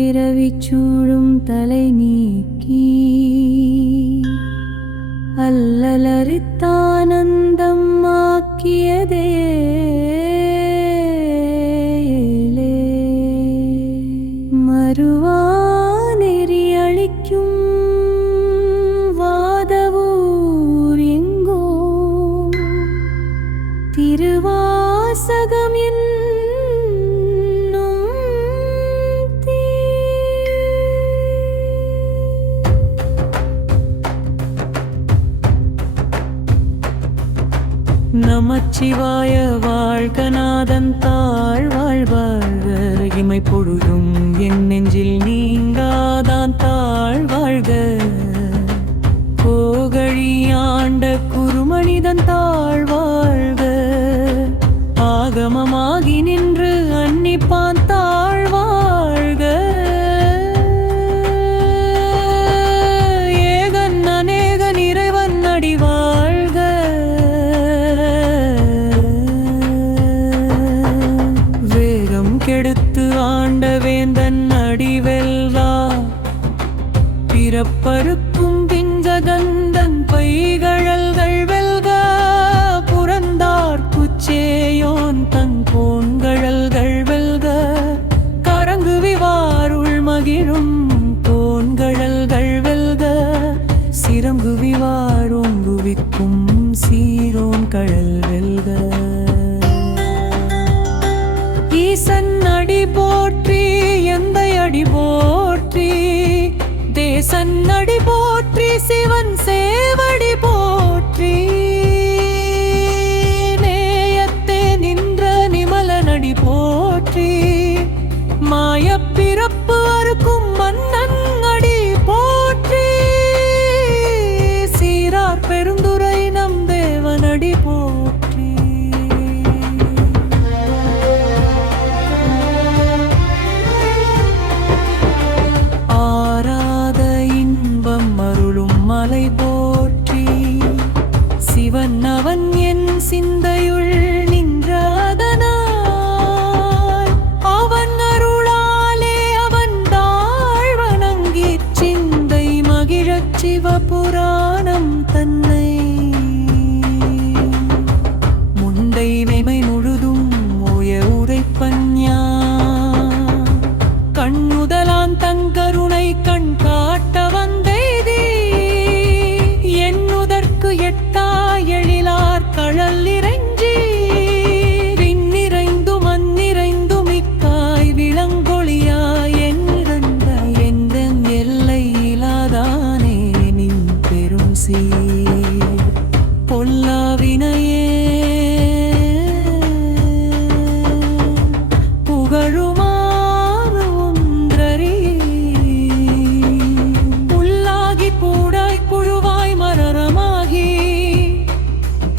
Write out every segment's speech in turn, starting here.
தொல்லைரும்பிரவிச்சூடும் தலை நீக்கி அல்லலரித்தானந்தம் ஆக்கியதே மறுவா நெறி அளிக்கும் வாதவூர் எங்கோ திருவாசகம் நமச்சிவாய வாழ்க நாதன் தாழ் வாழ்வாழ்க இமை பொழுதும் என் நெஞ்சில் நீங்காதான் தாழ் வாழ்க கோகழி ஆண்ட குருமனிதன் தாழ் வாழ்க ஆகமமாகி நின்று அன்னிப்பான் தாழ் வாழ்க ஏகன் அநேகன் இறைவன் அடிவாழ்க கெடுத்து ஆண்ட வேந்தன் அடிவெல்லா பிறப்பருக்கும் பிஞ்சகந்தன் பைகழல்கள் வெல்க புறந்தார் குச்சேயோன் தன் போன்கழல்கள் வெல்க கரங்குவிவாருள் மகிழும் தோன்கழல்கள் வெல்க சிரங்குவிவாரோங்குவிக்கும் சீரோன் கழல் வெல்க ஈசன் அடி போற்றி எந்த அடி போற்றி தேசன் அடி போற்றி சிவன் சேவடி போற்றி நேயத்தே நின்ற நிமலனடி போற்றி மாயப்பிறப்பு அறுக்கும் மன்னன் அடி போற்றி சீரார் பெருந்துரை நம் தேவனடி போற்றி மலை போற்றி சிவன் அவன் என் சிந்தையுள் நின்றதனாய் அவன் அருளாலே அவன் தாழ் வணங்கிச் சிந்தை மகிழச் சிவபுராணம் தன்னை முந்தை வெமை முழுதும் ஓய உரைப்பன் கண்ணுதலான் தங்கருணை கண் காட்ட வந்தே எழிலார் கழல் இறைஞ்சி விண்ணிறைந்து மண்ணிறைந்து மிக்காய் விளங்கொழியாய் என்றென்ற எந்தன் எல்லை இலாதானே நின் பெரும் சீர் பொல்லாவினையே புகழுமா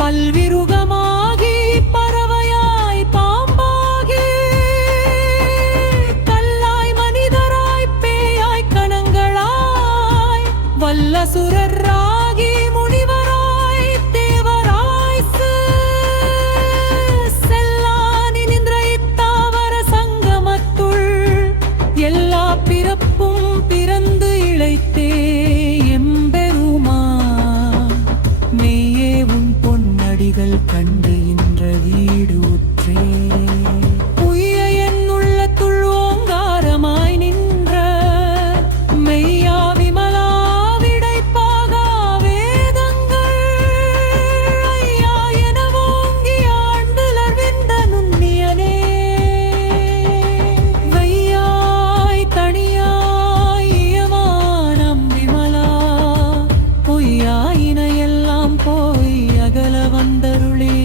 பல்விருகமாகி பறவையாய் பாம்பாகி கல்லாய் மனிதராய் பேயாய் கணங்களாய் வல்லசுரராகி முனிவராய் தேவராய் செல்லானி நின்ற இத்தாவர சங்கமத்துள் எல்லா பிறப்பும் பிறந்து இழைத்தே கண்டு என்ற வீடு உற்றே உய்ய என் உள்ளத்துள் ஓங்காரமாய் நின்ற மெய்யா விமலா விடைப்பாகா வேதங்கள் ஐயா என ஓங்கி ஆண்டுலர் வெந்த நுண்ணியனே வையாய் தனியாய் இயமானம் விமலா பொய்யாயின எல்லாம் போய் அகல வந்தருளே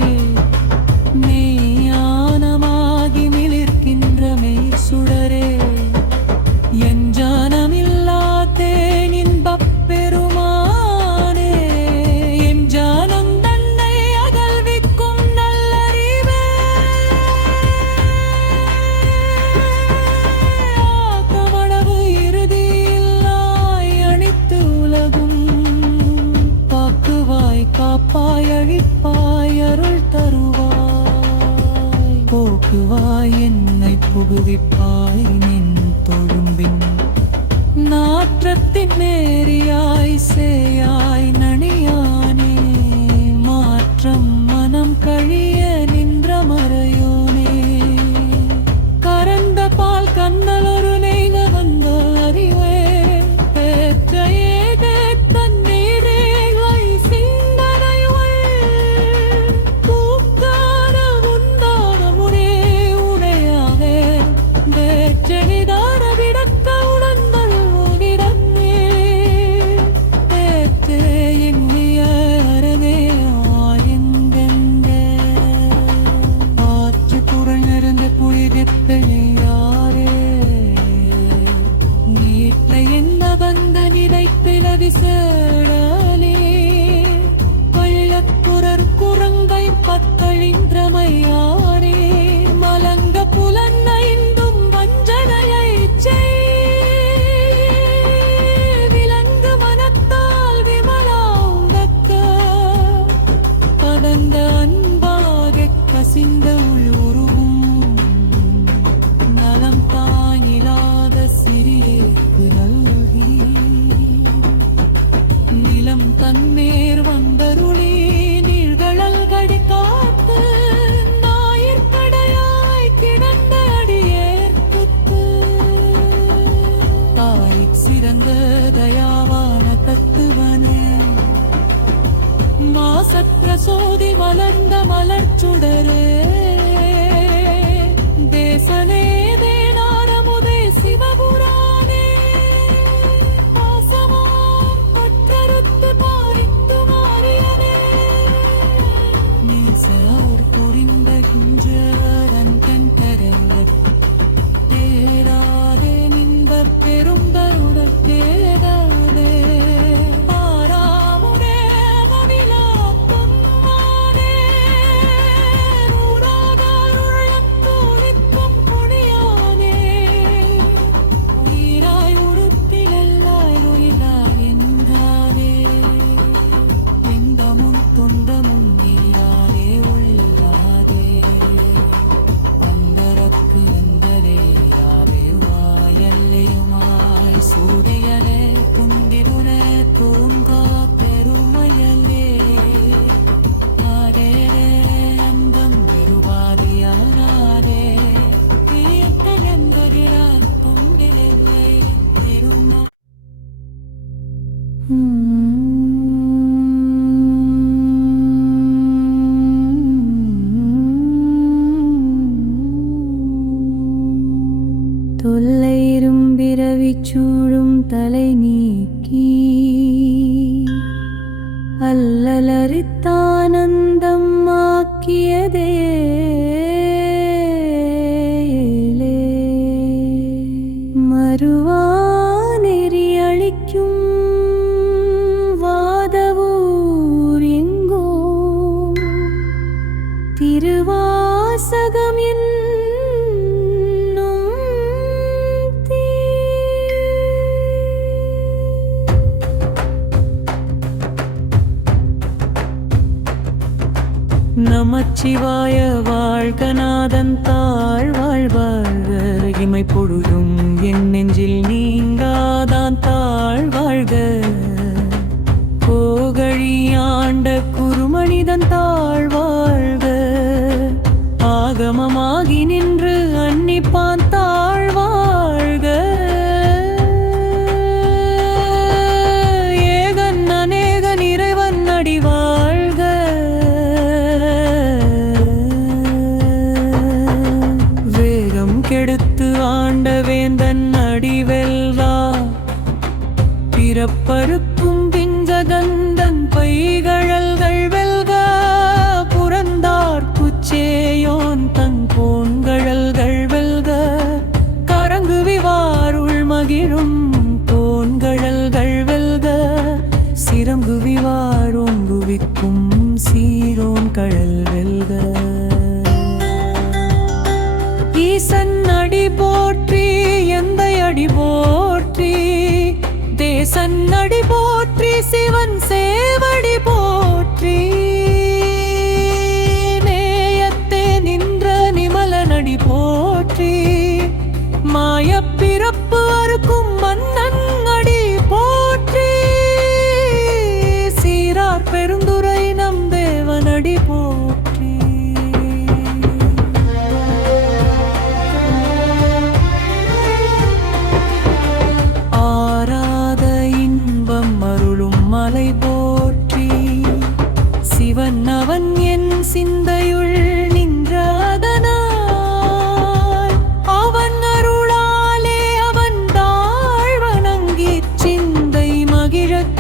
அழிப்பாய் அருள் தருவாய் போக்குவாய் என்னை புகுவிப்பாய் நின் தொழும்பின் நாற்றத்தின் நேரியாய் சேயாய் நணியானே மாற்றம் மனம் கழிய நின்ற மறையோனே கரந்த பால் கண்ணல் ஒரு நெய்த வந்த அறிவே பெற்ற ஏதே தண்ணீரே வழி சிந்தனையுள் பூக்கார உண்டான முனே உடையாவே வேற்றெளிதார விடக்க உணர்ந்தல் உனிடமே ஏற்றே எண்ணிய அறவே ஆயெங்கெங்கே ஆற்று புறநிறந்த புழிதிப்பெளியாரே நீட்டை என்ன வந்த நினைப்பிலவி சேடலே பள்ளப்புறர் குரங்கை பத்தழின்றமையாரே மலங்க புலன்னைந்தும் வஞ்சனையை விலங்கு மனத்தால் விமலா உங்கக்க பதந்த அன்பாக கசிந்த உள்வுருவும் நலம் தாயிலாத சிறியேக்கு நல்கி நிலம் தன்னேர் வந்தருளே நீழ்கழல் கடி காத்து ஞாயிற்கடையாய் கிடந்த அடியேற்குத்து தாய் சிறந்த தயாவான தத்துவனே மாசற்ற சோதி மலர்ந்த மலர்ச்சுடரே தேசனே தேனாரமுதே சிவபுராணே பாசமாம் பற்றறுத்து பாரித்து மாறியனே நேசர் புரிந்த கிஞ்சரன் கண் கரந்த தேராதே நின்ற பெரும்பருட தேராதே ஆராமுரே மவிலா பொன்மானே நூறாதார் உள்ளத்தோழிக்கும் புனியானே நீராய் உடுப்பிலெல்லாய் உயிராய் என்றாரே எந்தமும் தொண்டமும் நீராரே உள்ளாதே அந்தரக்கு அந்தரே யாவே வாயல்லையுமாய் சூதையனே குந்திருனே தூங்கா பெருமையலே ஆரேரே அந்தம் பெருவாதியாரே தீயத்தெந்தொழிலார் குந்திரில்லை பெருமா தொல்லைரும் பிறவிச்சூடும் தலை நீக்கி அல்லலரித்தானந்தம் ஆக்கியதே மறுவா நெறி அளிக்கும் வாதவூர் எங்கோ திருவாசகம் என்னும் நமச்சிவாய வாழ்கநாதன் தாழ் வாழ்வாழ்க இமை பொழுதும் என் நெஞ்சில் நீங்காதான் தாழ் வாழ்க கோகழியாண்ட குருமனிதன் தாழ் வாழ்க ஆகமமாகி நின்று அன்னிப்பான் தாழ் வாழ்க ஏகன் அநேகன் இறைவன் அடி வாழ்க வேகம் கெடுத்து ஆண்ட வேந்தன் அடிவெல்வா பிறப்பருக்கும் பிஞ்சகந்தன் பைகழல்கள் வெல்க புறந்தார் குச்சேயோன் தன் கோண்கழல்கள் வெல்க கரங்கு விவாருள் மகிழும் கோண்கழல்கள் வெல்க சிரம்பு விவாரோங்குவிக்கும் சீரோன் கழல் வெல்க ஈசன் அடி போற்றி எந்தை அடி போற்றி தேசன் அடி போற்றி சிவன் சேவடி போற்றி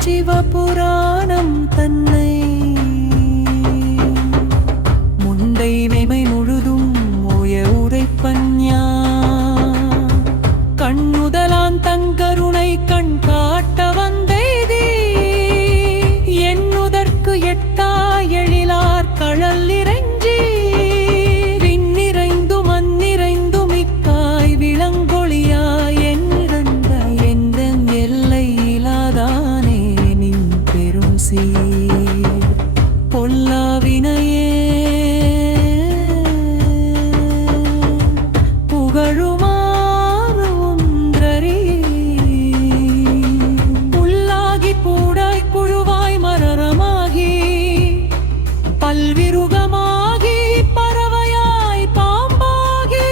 சிவபுராணம் தன்னை முண்டை மெய்மை முழுதும் ஓய உரைப்பஞ்ஞா கண்ணுதலான் தங்கருணை கண் காட்ட வந்தெய்தி எண்ணுதற்கு எட்டா எழிலார் கழல் இறைஞ்சி விண்ணிறைந்து மண்ணிறைந்து மிக்காய் விளங்கொழியாய் என்றென்ற எந்தன் எல்லை இலாதானே நின் பெரும் சீர் பொல்லாவினையே புகழுமாறு ஒன்றறி புல்லாகி பூடாய் புழுவாய் மரமாகி பல்விருகமாகி பறவையாய் பாம்பாகி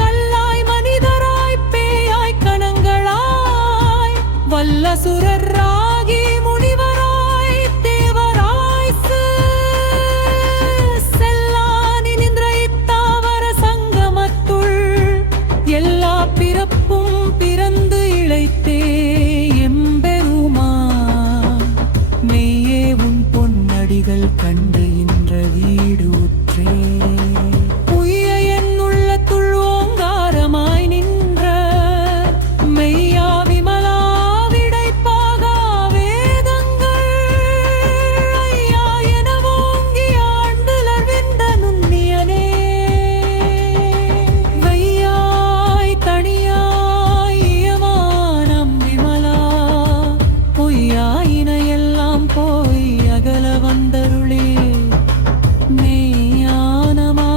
கல்லாய் மனிதராய் பேயாய் கணங்களாய் வல்லசுரராகி முனிவராய் தேவராய் செல்லானி நின்ற இத்தாவர சங்கமத்துள் எல்லா பிறப்பும் பிறந்து இழைத்தே எம்பெருமான் மெய்யே உன் பொன்னடிகள் கண்டு இன்ற வீடு உற்றே உய்ய என் உள்ளத்துள் ஓங்காரமாய் நின்ற மெய்யா விமலா விடைப்பாகா வேதங்கள் ஐயா என ஓங்கி ஆண்டுலர் வென்ற நுண்ணியனே வையாய் தனியாய் இயமானம் விமலா பொய்யாயின எல்லாம் போய் அகல வந்தருளே மெய்ஞானமாகி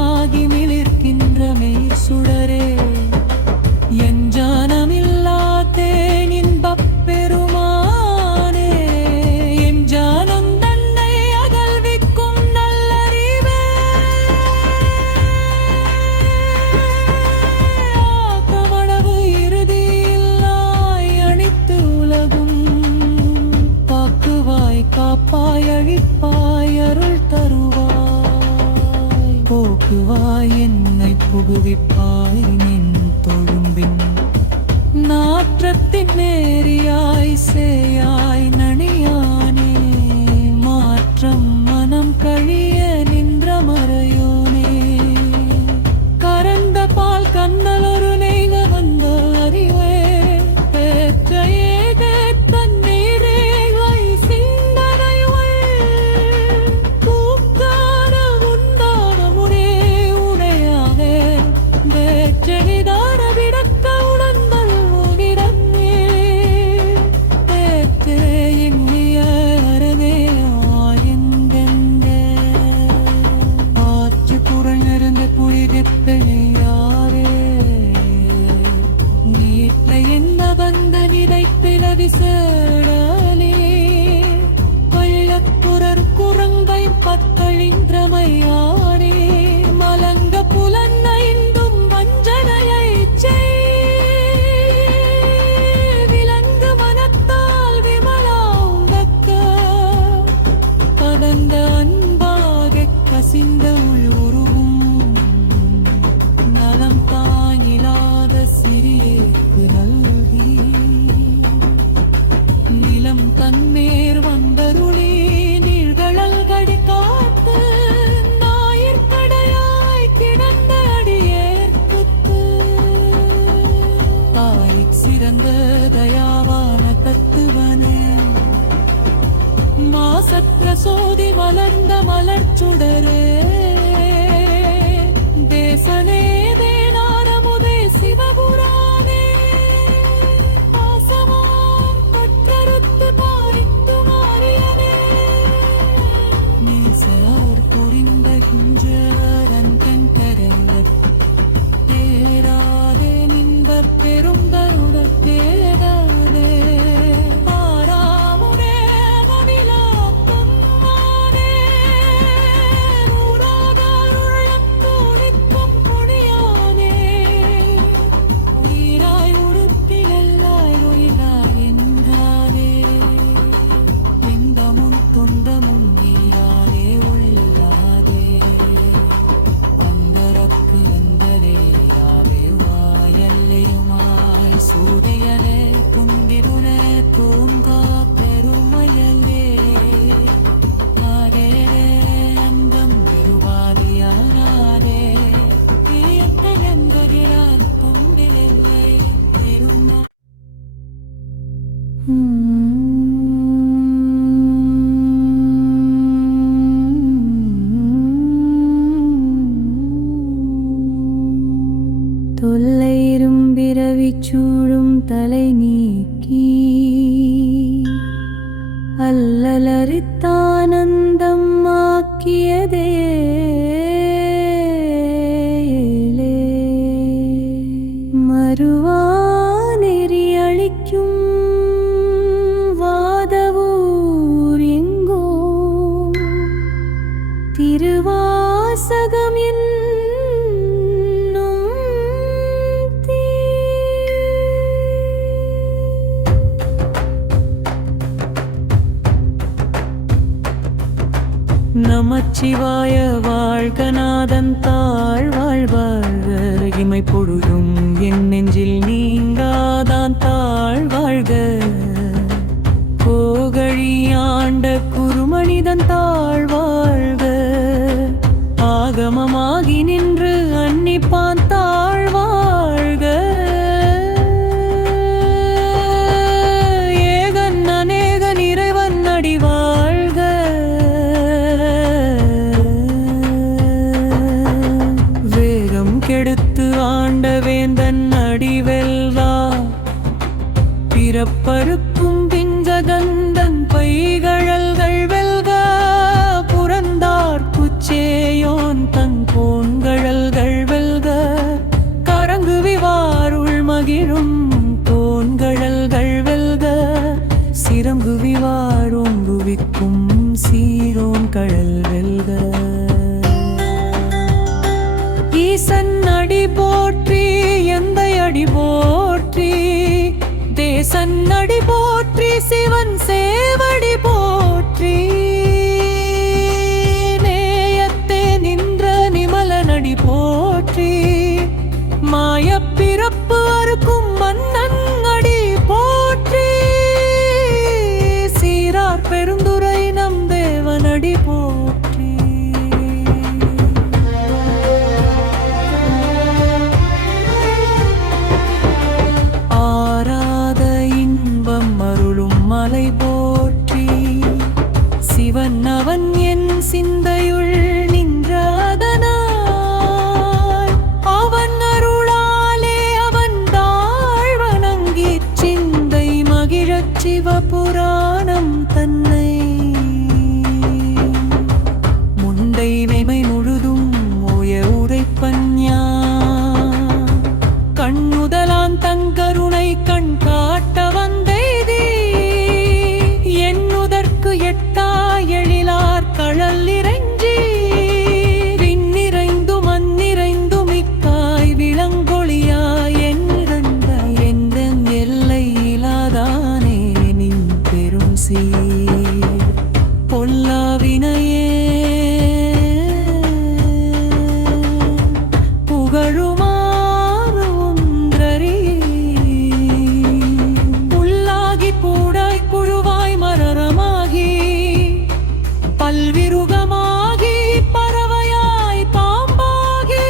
மிளிர்க்கின்ற மெய் சுடரே எஞ்ஞானமில்லாதேன் இன்பப் பெருமானே எஞ்ஞானம் தன்னை அகல்விக்கும் நல்லறிவே ஆக்கமளவு இறுதியில்லாய் அணித்து உலகும் பாக்குவாய் காப்பாய் அழிப்பாய் அருள் தருவாய் போக்குவாய் என்னை புகுவிப்பாய் நின் தொழும்பின் நாற்றத்தின் நேரியாய் சேயாய் நணியானே மாற்றம் மனம் கழிய நின்ற மறையோனே கரந்த பால் கண்ணல் ஒரு நெய்ல வந்த அறிவே பெற்றையே தண்ணீரே வை சிந்தனையுள் தூக்கான உண்டான முனே உடையாவே வேற்றெளிதான விடக்க உணர்ந்தல் உனிடமே பெற்றே எண்ணிய அறவே ஆயந்தெந்தே ஆற்று புறநிறந்த புரிதிப்பையாரே நீட்ட என்ன வந்த நிலை பிளவி சேடலே பள்ளப்புறர் குரங்கை பத்தழின்றமையானே மலங்க புலன்னைந்தும் வஞ்சனையைச் செய் விலங்கு மனத்தால் விமலா உங்கக்க பதந்த அன்பாகக் கசிந்த உள்உருவும் நலம் தாங்கிலாத சிறியேற்கு நல்கி நிலம் தன்னேர் வந்தருளே நீழ்கழல்கடி காத்து ஞாயிற்படையாய் கிடந்த அடியேற்குத்து தாய்ச் சிறந்த தயாவான தத்துவனே மாசற்ற சோதி மலர்ந்த மலர்ச்சுடரே தேசனே தேனாரமுதே சிவபுராணே பாசமாம் பற்றறுத்து பாரித்து மாறியனே நேசர் புரிந்த கிஞ்சரன் கண் கரந்த தேராதே நின்பர் பெரும்பருடத் தேடாதே ஆறாமுரே கவிலாக்கும் மானே நூறாதார் உள்ளத்தோடிக்கும் புனியா தொல்லைரும்பிரவிச்சூடும் தலை நீக்கி அல்லலரித்தானந்தம் ஆக்கியதே மறுவா நெறி அளிக்கும் வாதவூர் எங்கோ திருவாசகம் நமச்சிவாய வாழ்கநாதன் தாழ் வாழ்வாழ்க இமை பொழுதும் என் நெஞ்சில் நீங்காதான் தாழ் வாழ்க கோகழி ஆண்ட குருமனிதன் தாழ் வாழ்க ஆகமமாகி நின்று அன்னிப்பான் தாழ் வாழ்க ஏகன் அநேகன் இறைவன் அடி வாழ்க கெடுத்து ஆண்ட வேந்தன் அடிவெல்வா பிறப்பருக்கும் பிஞ்சகந்தன் பைகழல்கள் வெல்க புறந்தார் குச்சேயோன் தன் போன்கழல்கள் வெல்க கரங்குவிவாருள் மகிழும் தோன்கழல்கள் வெல்க சிரங்குவிவாரோங்குவிக்கும் சீரோன் கழல் வெல்க ஈசன் அடி போற்றி எந்தை அடி போற்றி தேசன் அடி போற்றி சிவன் சேவடி போற்றி நேயத்தே நின்ற நிமலன் அடி போற்றி மாயப்பிறப்பு அறுக்கும் மன்னன் அடி போற்றி சீரார் பெருந்துரை நம் தேவன் அடி போற்றி மலை போற்றி சிவன் அவன் என் சிந்தையுள் நின்றதனால் அவன் அருளாலே அவன் தாழ் வணங்கிச் சிந்தை மகிழச் சிவபுராணம் தன்னை முண்டை மெய்மை முழுதும் ஓய உரைப்பன் யான் கண்ணுதலான் தங்கருணை கண் காட்ட வந்தே எட்டா எழிலார் கழல் இறைஞ்சி விண்ணிறைந்து மண்ணிறைந்து மிக்காய் விளங்கொழியாய் எண்ணிறந்த எந்தன் எல்லை இலாதானே நின் பெரும் சீர் பொல்லாவினையே புகழுமாறு ஒன்றறி புல்லாகி பூடாய் புழுவாய் மரரமா பல்விருகமாகி பறவையாய் பாம்பாகி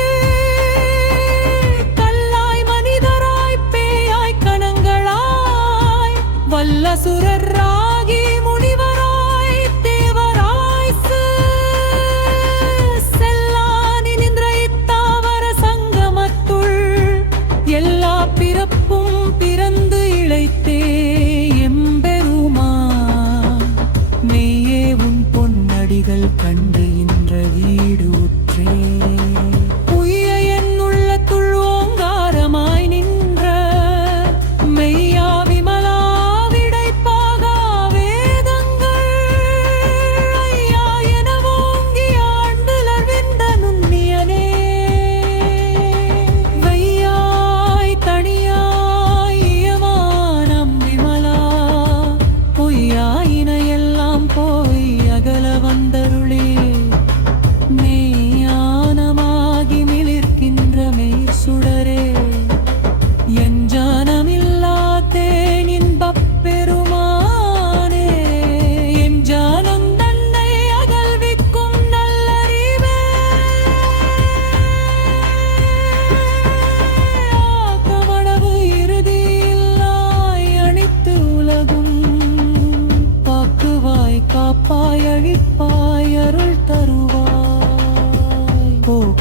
கல்லாய் மனிதராய் பேயாய் கணங்களாய் வல்லசுரராகி முனிவராய் தேவராய் செல்லானி நின்ற இத்தாவர சங்கமத்துள் எல்லா பிறப்பும் பிறந்து இழைத்தே அடிகள் கண்டு இன்ற வீடு உற்றே உய்ய என் உள்ளத்துள் ஓங்காரமாய் நின்ற மெய்யா விமலா விடைப்பாகா வேத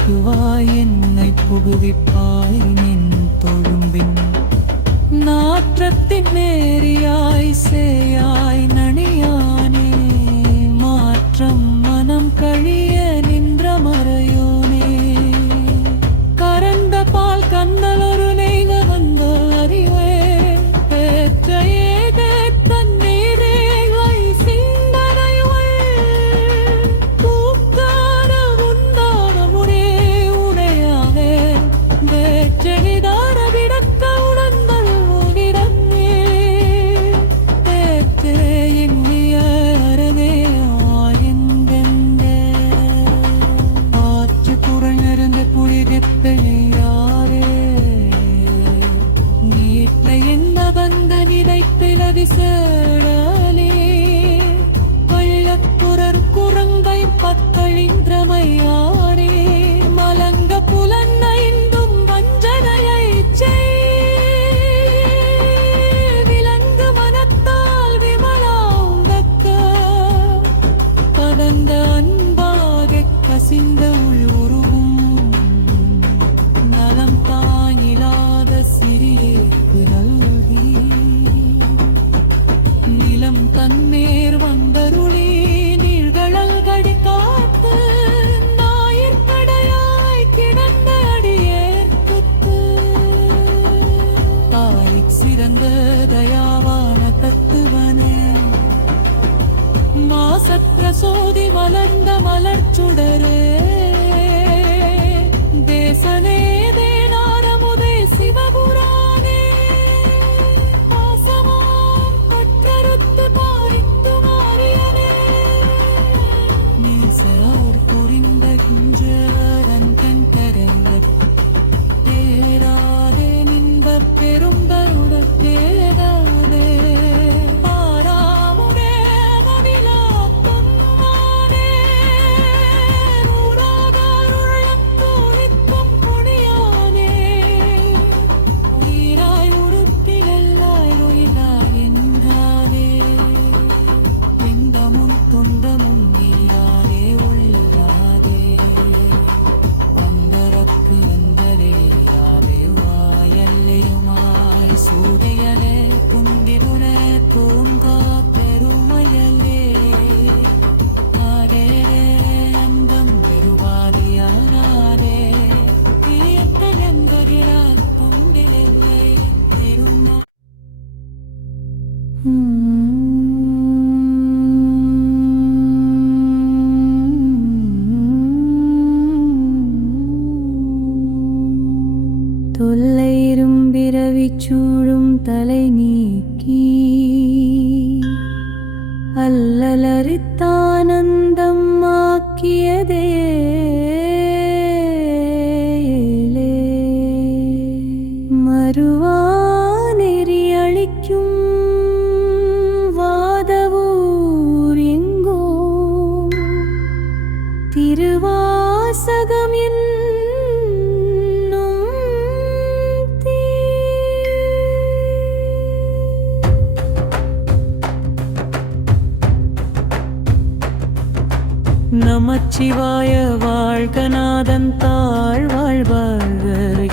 நீக்குவாய் என்னை புகுவிப்பாய் நின் தொழும்பின் நாற்றத்தின் நேரியாய் சேயாய் நணியானே மாற்றம் மனம் கழிய நின்ற மறையோனே கரந்த பால் கண்ணல் ஒரு நெய்க வந்த அறிவே பெற்றையே சேடலே வள்ளப்புறர் குரங்கை பத்தழிந்திரமையாரே மலங்க புலன்னைந்தும் வஞ்சனையைச் விலங்கு மனத்தால் விமலாங்கக்க பதந்த அன்பாகக் கசிந்த உள் உருவும் நலம் தாங்கிலாத சிறியேற்கு நல்கி தன்னேர் வந்தருளே நீழ்களல் கடி காத்து ஞாயிற்படையாய் கிடந்த அடியேற்குத்து தாய்க்கு சிறந்த தயாவான தத்துவனே மாசற்ற சோதி மலர்ந்த மலர்ச்சுடரே தேசனே தேனாரமுதே சிவபுராணே தொல்லைரும்பிரவிச்சூடும் தலை நீக்கி அல்லலரித்தானந்தம் ஆக்கியதே மறுவா நெறி அளிக்கும் வாதவூர் எங்கோ திருவாசகம் நமச்சிவாய வாழ்கநாதன் தாழ் வாழ்வாழ்க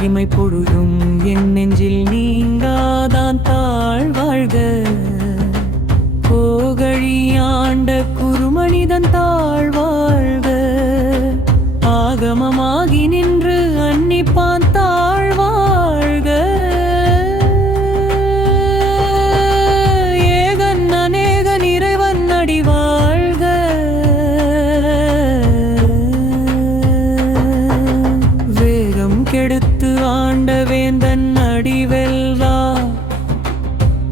இமை பொழுதும் என் நெஞ்சில் நீங்காதான் தாழ் வாழ்க கோகழியாண்ட குருமனிதன் தாழ் வாழ்க ஆகமமாகி நின்று அன்னிப்பான் தாழ் வாழ்க ஏகன் அநேகன் இறைவன் அடிவாழ்க கெடுத்து ஆண்ட வேந்தன் அடிவெல்வா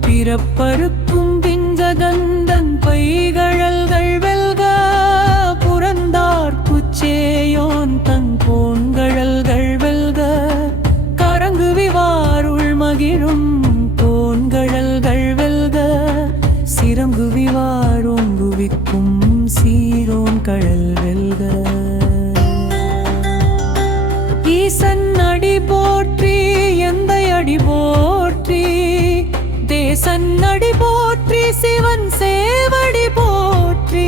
பிறப்பருக்கும் பிஞ்சகந்தன் பைகழல்கள் வெல்க புறந்தார் குச்சேயோன் தன் போன்கழல்கள் வெல்க கரங்கு விவாருள் மகிழும் தோன்கழல்கள் வெல்க சிறங்கு விவாரோங்குவிக்கும் சீரோன் கழல் வெல்க ஈசன் அடி போற்றி எந்தை அடி போற்றி தேசன் அடி போற்றி சிவன் சேவடி போற்றி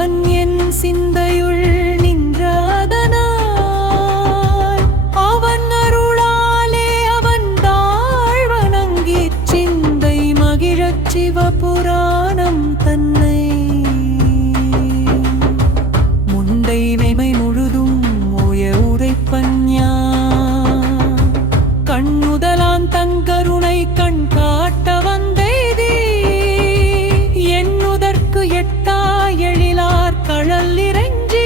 அவன் என் சிந்தையுள் நின்றதனால் அவன் அருளாலே அவன் தாழ் வணங்கிச் சிந்தை மகிழச் சிவபுராணம் தன்னை முண்டை மெய்மை முழுதும் ஓய உரைப்பன் யான். கண்ணுதலான் தங்கருணை கண் காட்ட வந்தெய்தி எண்ணுதற்கு எட்டா எழிலார் கழல் இறைஞ்சி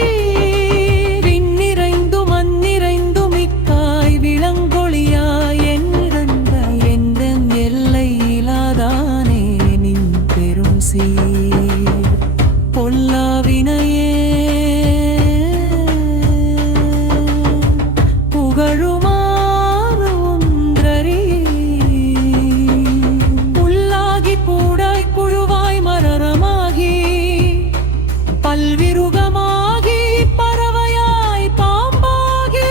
விண்ணிறைந்து மண்ணிறைந்து மிக்காய் விளங்கொழியாய் என்றென்ற எந்தன் எல்லை இலாதானே நின் பெரும் சீர் பொல்லாவினையே புகழுமாறு ஒன்றறியேன். புல்லாகி பூடாய் புழுவாய் மரரமாகி பல்விருகமாகி பறவையாய் பாம்பாகி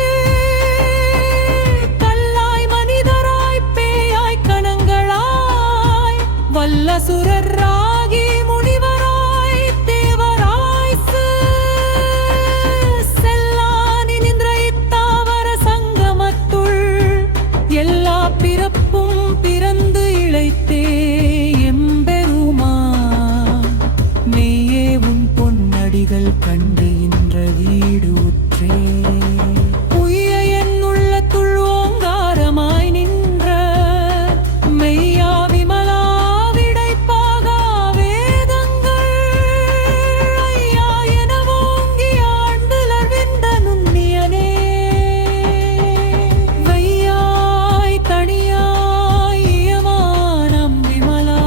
கல்லாய் மனிதராய் பேயாய் கணங்களாய் வல்லசுரராகி முனிவராய் தேவராய் செல்லானி நின்ற இத்தாவர சங்கமத்துள் எல்லா பிறப்பும் பிறந்து இழைத்தே எம்பெருமான் மெய்யே உன் பொன்னடிகள் கண்டு இன்ற வீடு உற்றே. உய்ய என் உள்ளத்துள் ஓங்காரமாய் நின்ற மெய்யா விமலா விடைப்பாகா வேதங்கள் ஐயா என ஓங்கி ஆண்டுலர் வென்ற நுண்ணியனே. வையாய் தனியாய் இயமானம் விமலா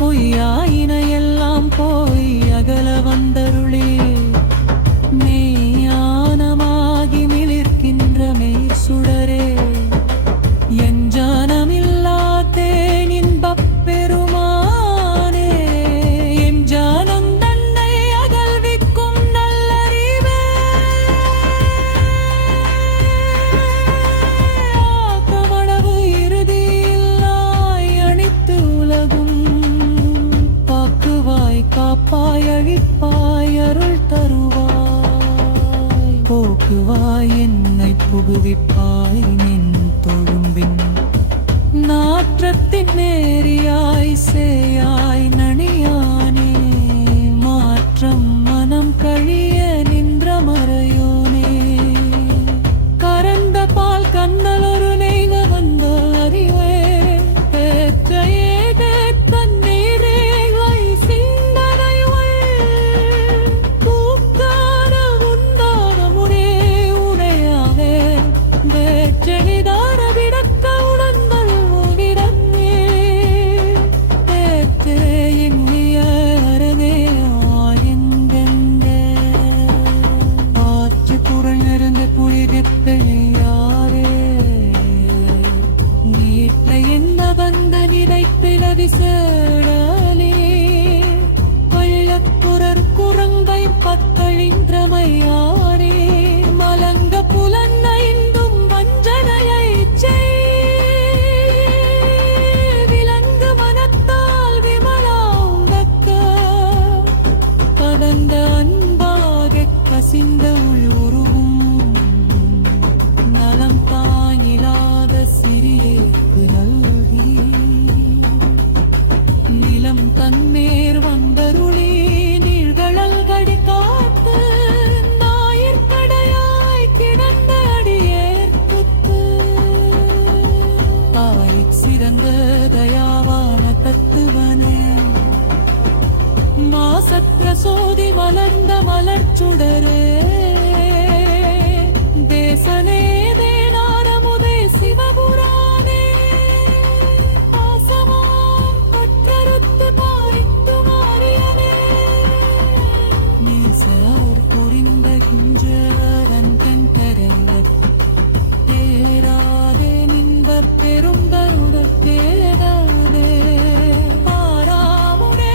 பொய்யாயின எல்லாம் போய் அகல வந்தருளே. மெய்ஞானமாகி மிளிர்க்கின்ற மெய் சுடரே எஞ்ஞானமில்லாதேன் இன்பப் பெருமானே. எம் ஞானம் தன்னை அகல்விக்கும் நல்லறிவே. ஆக்கமளவு இறுதியில்லாய் அணித்து உலகும் பாக்குவாய் காப்பாய் அழிப்பாய் அருள் தருவாய் போக்குவாய் என்னை புகுவிப்பாய் நின் தொழும்பின் நாற்றத்தின் நேரியாய் சேயாய் நணியானே. மாற்றம் மனம் கழிய நின்ற மறையோனே. கரந்த பால் கண்ணலொரு நெய்த வந்த அறிவே பெற்றையே கேட்பன் நீரேகை சிந்தனையுள் பூக்கான உண்டான முனே உனையாவே வேற்றெளிதான விடக்க உணர்ந்தல் உனிடமே. தேற்றே எண்ணிய அறவே ஆயெங்கெங்கே ஆற்று புறல் நிறந்த புலிகெப்பெழியாரே. நீட்ட என்ன வந்த நிலைப்பிலவி சேடலே வள்ளப்புறர் குரங்கை பத்தழின்றமையாரே. மலங்க புலன்னைந்தும் வஞ்சனையைச் செய் விலங்கு மனத்தால் விமலா உங்கக்க பதந்த அன்பாகக் கசிந்த உள் உருவும் நலம் தாங்கிலாத சிறியேற்கு நல்கி நிலம் தன்னேர் வந்தருளே. நீழ்கழல் கடி காத்து ஞாயிற்கடையாய் கிடந்த அடியேற்குத்து தாய்ச் சிறந்த தயாவான தத்துவனே. மாசற்ற சோதி மலர்ந்த மலர்ச்சுடரே தேசனே தேனாரமுதே சிவபுராணே. ஆசமாம் பற்றறுத்து பாரித்து மாறியனே. நேசர் புரிந்த கிஞ்சரன் கண் கரந்த தேராதே நின்பர் பெரும்பருடத் தேடாதே. பாராமுரே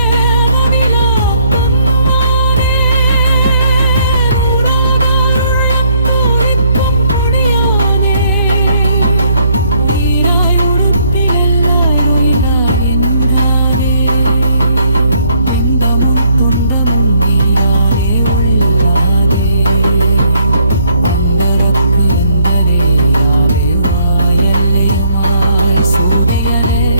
கவிலா பொன்மானே நூறா தனியனே